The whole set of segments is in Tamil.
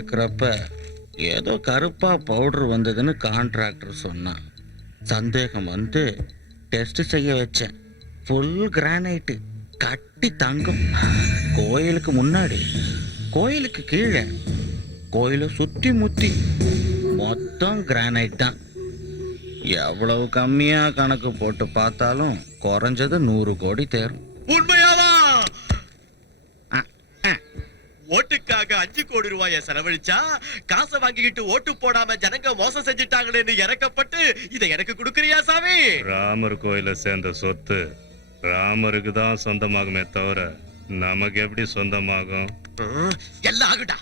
எடுக்கிறப்ப ஏதோ கருப்பா பவுடர் வந்ததுன்னு கான்ட்ராக்டர் சொன்னான். சந்தேகம் வந்து டெஸ்ட் செய்ய வச்சேன். ஃபுல் கிரானைட்டு, கட்டி தங்கம். கோயிலுக்கு முன்னாடி, கோயிலுக்கு கீழே, கோயிலை சுற்றி முத்தி மொத்தம் கிரானைட் தான். எவ்வளவு கம்மியா கணக்கு போட்டு பார்த்தாலும் குறைஞ்சது 100 கோடி தேரும். உண்மையாவா? ஓட்டுக்காக 5 கோடி ரூபாயை செலவழிச்சா காசை வாங்கிக்கிட்டு ஓட்டு போடாம ஜனங்க மோசம் செஞ்சுட்டாங்களேன்னு இறக்கப்பட்டு இதை எனக்கு கொடுக்கறியா சாமி? ராமர் கோயிலை சேர்ந்த சொத்து ராமருக்கு தான் சொந்தமாகுமே தவிர நமக்கு எப்படி சொந்தமாகும்? எல்லாம் ஆகுடா.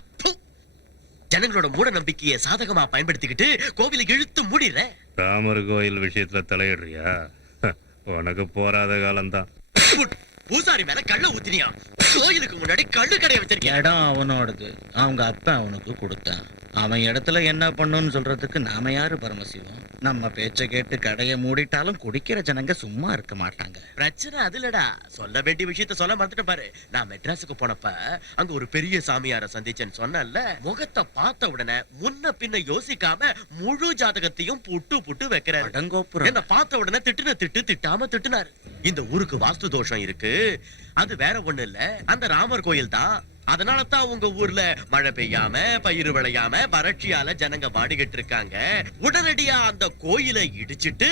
ஜனங்களோட மூட நம்பிக்கையை சாதகமா பயன்படுத்திக்கிட்டு கோவிலை இழுத்து மூடிற. ராமர் கோயில் விஷயத்துல தலையிடுறியா? உனக்கு போராத காலம்தான். பூசாரி மேல கள்ள ஊத்தினியா? கோயிலுக்கு முன்னாடி கள்ளு கடையை வச்சிருக்கேன். இடம் அவனோடது, அவங்க அப்பா அவனுக்கு கொடுத்தான். அவன் இடத்துல என்ன பண்ணுன்னு சொல்றதுக்கு நாம யாரு பரமசிவம்? நம்ம பேச்ச கேட்டு கடையை மூடிட்டாலும் குடிக்கிற ஜனங்க சும்மா இருக்க மாட்டாங்க. பிரச்சனை அதுலடா. சொல்ல வேண்டிய விஷயத்த சொல்ல மறந்துட்டு பாரு. நான் மெட்ராஸுக்கு போனப்ப அங்க ஒரு பெரிய சாமியார சந்திச்சேன்னு சொன்னல. முகத்தை பார்த்த உடனே முன்ன பின்ன யோசிக்காம முழு ஜாதகத்தையும் புட்டு வைக்கிறாரு. என்ன பார்த்த உடனே திட்டு திட்டாம திட்டுனாரு. இந்த ஊருக்கு வாஸ்து தோஷம் இருக்கு, அது வேற ஒண்ணு இல்ல, அந்த ராமர் கோயில் தான். அதனால தான் உங்க ஊர்ல மழை பெய்யாம பயிர் விளையாம வறட்சியால ஜனங்க வாடிக்கிட்டு இருக்காங்க. உடனடியா அந்த கோயிலை இடிச்சிட்டு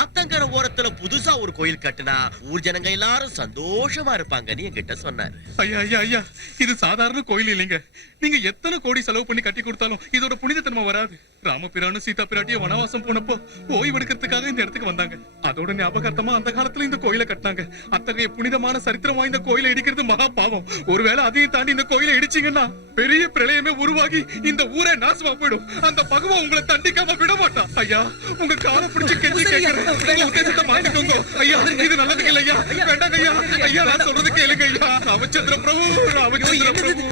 ஆத்தங்கர ஓரத்துல புதுசா ஒரு கோயில் கட்டுனா ஊர் ஜனங்க எல்லாரும் சந்தோஷமா இருப்பாங்கன்னு என்கிட்ட சொன்னாரு. ஐயா ஐயா ஐயா, இது சாதாரண கோயில் இல்லைங்க. நீங்க எத்தனை கோடி செலவு பண்ணி கட்டி கொடுத்தாலும் இதோட புனிதத்தன்மை வராது. ராமபிரானும் சீதா பிராட்டிய வனவாசம் போனப்போ ஓய்வு எடுக்கிறதுக்காக இந்த இடத்துக்கு வந்தாங்க. அதோட ஞாபகார்த்தமா அந்த காலத்துல இந்த கோயிலை கட்டினாங்க. அத்தகைய புனிதமான சரித்திரம் வாய்ந்த கோயிலை இடிக்கிறது மகா பாவம். ஒருவேளை அதையும் தாண்டி இந்த கோயிலை இடிச்சீங்கன்னா பெரிய பிரளயமே உருவாகி இந்த ஊரே நாசமா போயிடும். அந்த பகவான் உங்களை தண்டிக்காம விட மாட்டான். ஐயா, உங்க காலை பிடிச்சு கெஞ்சி கேட்கிறேன், உத்தேசத்தை மாத்திக்கோங்க ஐயா. இது நல்லதுக்கு இல்லையா? வேண்டாங்க ஐயா. ஐயா, நான் சொல்றது கேளுங்க ஐயா. ராமச்சந்திர பிரபு, ராமச்சந்திர பிரபு.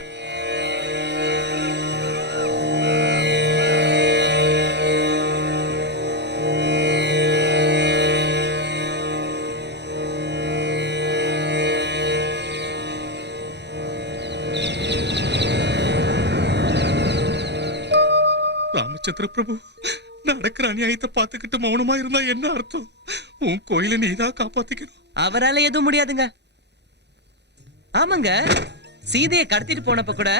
ராமச்சந்திர பிரபு, நடக்கிற அநியாயத்தை பார்த்துக்கிட்டு மௌனமா இருந்தா என்ன அர்த்தம்? உன் கோயிலை நீதான் காப்பாத்திக்கணும். அவரால எதுவும் முடியாதுங்க. ஆமாங்க, சீதையை கடத்திட்டு போனப்ப கூட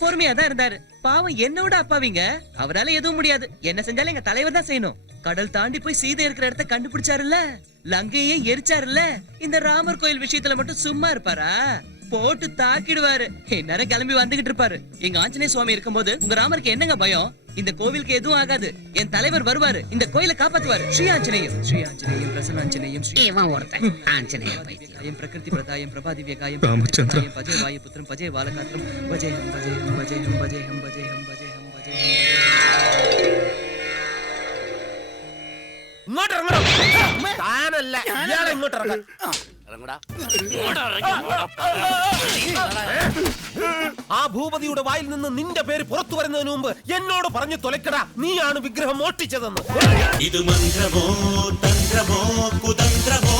பொறுமையா தான் இருந்தாரு. பாவம் என்னோட அப்பாவிங்க. அவரால எதுவும் முடியாது. என்ன செஞ்சாலும் எங்க தலைவர் தான் செய்யணும். கடல் தாண்டி போய் சீதை இருக்கிற இடத்த கண்டுபிடிச்சாருல்ல, லங்கையே எரிச்சாருல்ல. இந்த ராமர் கோயில் விஷயத்துல மட்டும் சும்மா இருப்பாரா? போட்டு தாக்கிடுவாரு. நேரம் கிளம்பி வந்துகிட்டு இருப்பாரு. எங்க ஆஞ்சநேய சுவாமி இருக்கும்போது உங்க ராமருக்கு என்னங்க பயம்? இந்த கோவிலுக்கு எதுவும் ஆகாது. என் தலைவர் வருவாரு, இந்த கோயிலை காப்பாத்துவாரு. ஸ்ரீ ஆஞ்சநேயம், ஸ்ரீ ஆஞ்சநேயம், பிரசன்னாஞ்சநேயம், ஆஞ்சநேயம், பிரகிருதி பிரதாயம், பிரபாதிவ்யகாயம், ராமச்சந்திரம், பஜே வாயு புத்திரம், பஜே வாலகாத்திரம், பஜேஹம் பஜேஹம் பஜேஹம் பஜேஹம் பஜேஹம் பஜேஹம் பஜேஹம். ആ ഭൂപതിയുടെ വായിൽ നിന്ന് നിന്റെ പേര് പുറത്തു വരുന്നതിന് മുമ്പ് എന്നോട് പറഞ്ഞു തൊലക്കടാ, നീയാണ് വിഗ്രഹം മോഷ്ടിച്ചതെന്ന്. ഇത് മന്ത്രമോ തന്ത്രമോ കുതന്ത്രമോ